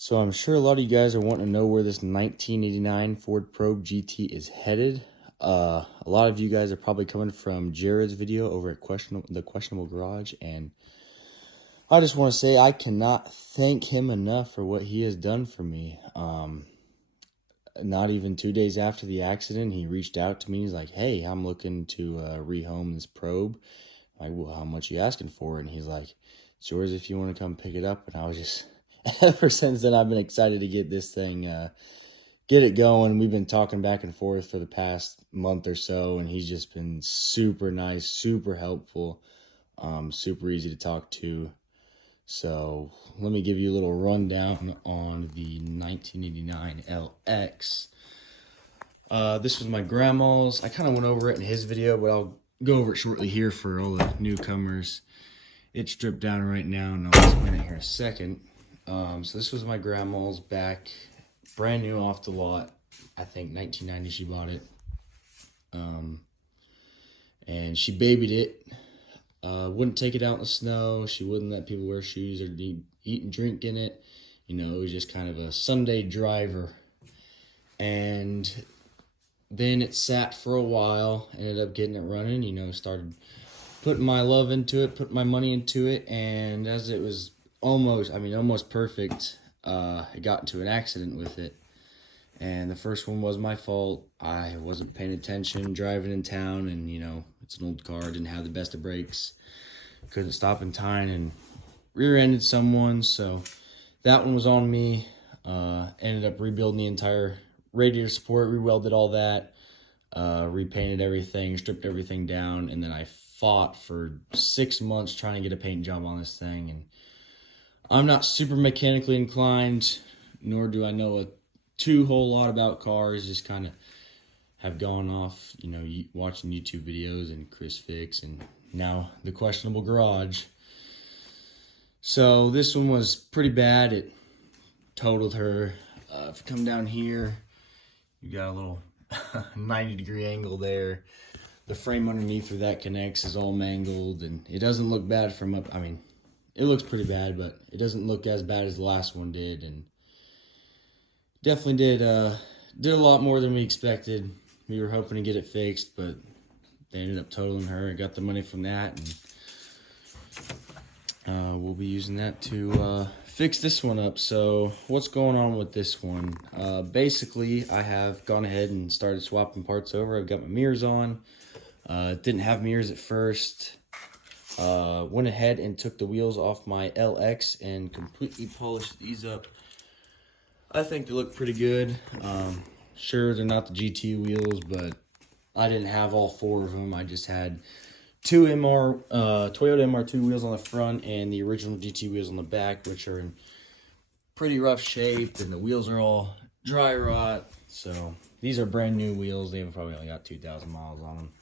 So I'm sure a lot of you guys are wanting to know where this 1989 Ford Probe GT is headed. A lot of you guys are probably coming from Jared's video over at the Questionable Garage, and I just want to say I cannot thank him enough for what he has done for me. Not even 2 days after the accident, he reached out to me. He's like, "Hey, I'm looking to rehome this Probe." I'm like, "Well, how much are you asking for?" And he's like, "It's yours if you want to come pick it up." And I was just, ever since then, I've been excited to get this thing, get it going. We've been talking back and forth for the past month or so, and he's just been super nice, super helpful, super easy to talk to. So let me give you a little rundown on the 1989 LX. This was my grandma's. I kind of went over it in his video, but I'll go over it shortly here for all the newcomers. It's stripped down right now, and I'll explain it here in a second. So this was my grandma's back, brand new off the lot. I think 1990 she bought it. And she babied it. Wouldn't take it out in the snow. She wouldn't let people wear shoes or eat and drink in it. You know, it was just kind of a Sunday driver. And then it sat for a while, ended up getting it running, you know, started putting my love into it, putting my money into it, and as it was almost perfect, I got into an accident with it. And the first one was my fault. I wasn't paying attention, driving in town, and, you know, it's an old car, didn't have the best of brakes, couldn't stop in time, and rear-ended someone, so that one was on me. Ended up rebuilding the entire radiator support, re-welded all that, repainted everything, stripped everything down, and then I fought for 6 months trying to get a paint job on this thing. And I'm not super mechanically inclined, nor do I know a whole lot about cars. Just kind of have gone off, you know, watching YouTube videos and Chris Fix, and now the Questionable Garage. So this one was pretty bad. It totaled her. If you come down here, you got a little 90-degree angle there. The frame underneath where that connects is all mangled, and it doesn't look bad from up. I mean, it looks pretty bad, but it doesn't look as bad as the last one did, and definitely did a lot more than we expected. We were hoping to get it fixed, but they ended up totaling her. I got the money from that, and we'll be using that to fix this one up. So what's going on with this one? Basically, I have gone ahead and started swapping parts over. I've got my mirrors on. Didn't have mirrors at first. Went ahead and took the wheels off my LX and completely polished these up. I think they look pretty good. Sure, they're not the GT wheels, but I didn't have all 4 of them. I just had 2 Toyota MR2 wheels on the front and the original GT wheels on the back, which are in pretty rough shape, and the wheels are all dry rot. So these are brand new wheels. They've probably only got 2,000 miles on them.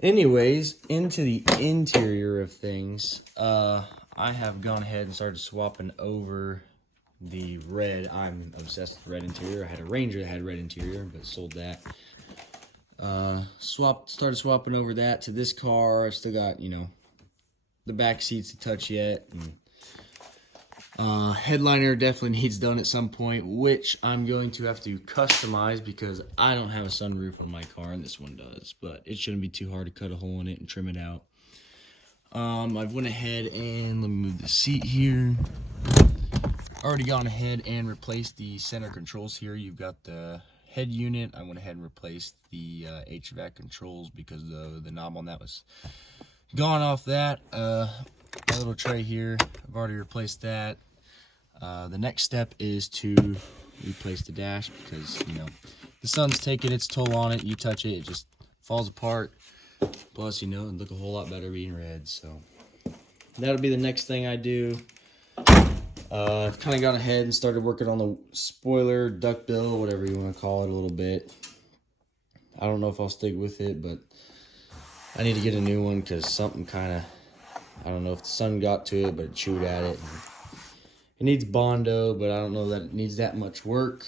Anyways, into the interior of things, I have gone ahead and started swapping over the red. I'm obsessed with red interior. I had a Ranger that had red interior, but sold that. Started swapping over that to this car. I've still got, you know, the back seats to touch yet. And, headliner definitely needs done at some point, which I'm going to have to customize because I don't have a sunroof on my car, and this one does. But it shouldn't be too hard to cut a hole in it and trim it out. I've went ahead and let me move the seat here. Already gone ahead and replaced the center controls here. You've got the head unit. I went ahead and replaced the HVAC controls because the knob on that was gone off that. My little tray here, I've already replaced that. The next step is to replace the dash because, you know, the sun's taking its toll on it. You touch it, it just falls apart. Plus, you know, it'd look a whole lot better being red. So that'll be the next thing I do. I've kind of gone ahead and started working on the spoiler, duck bill, whatever you want to call it, a little bit. I don't know if I'll stick with it, but I need to get a new one because something kind of, I don't know if the sun got to it, but it chewed at it. It needs Bondo, but I don't know that it needs that much work.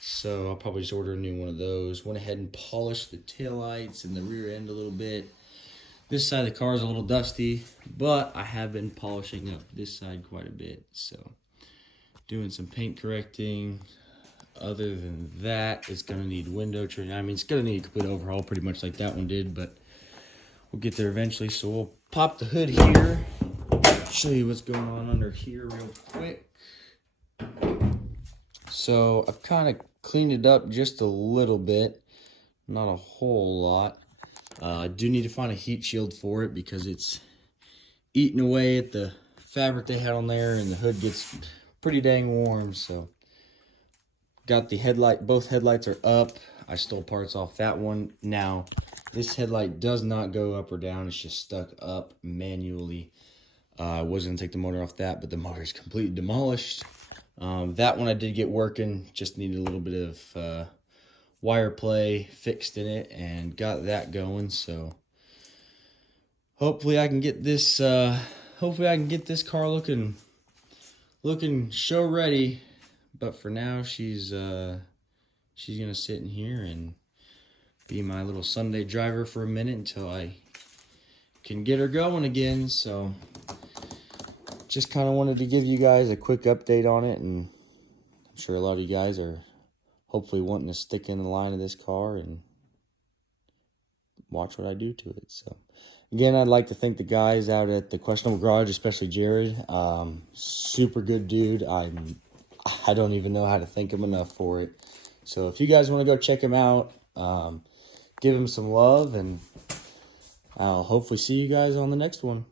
So I'll probably just order a new one of those. Went ahead and polished the taillights and the rear end a little bit. This side of the car is a little dusty, but I have been polishing up this side quite a bit. So doing some paint correcting. Other than that, it's gonna need window trim. I mean, it's gonna need a complete overhaul, pretty much like that one did, but we'll get there eventually. So we'll pop the hood here, show you what's going on under here real quick. So I've kind of cleaned it up just a little bit, not a whole lot. I do need to find a heat shield for it because it's eating away at the fabric they had on there, and the hood gets pretty dang warm. So got the headlight, both headlights are up. I stole parts off that one. Now this headlight does not go up or down, it's just stuck up manually. I was gonna take the motor off that, but the motor is completely demolished. That one I did get working, just needed a little bit of wire play fixed in it and got that going. So hopefully I can get this car looking show ready. But for now, she's gonna sit in here and be my little Sunday driver for a minute until I can get her going again. So just kind of wanted to give you guys a quick update on it, and I'm sure a lot of you guys are hopefully wanting to stick in the line of this car and watch what I do to it. So again, I'd like to thank the guys out at the Questionable Garage, especially Jared. Super good dude. I don't even know how to thank him enough for it. So if you guys want to go check him out, give him some love, and I'll hopefully see you guys on the next one.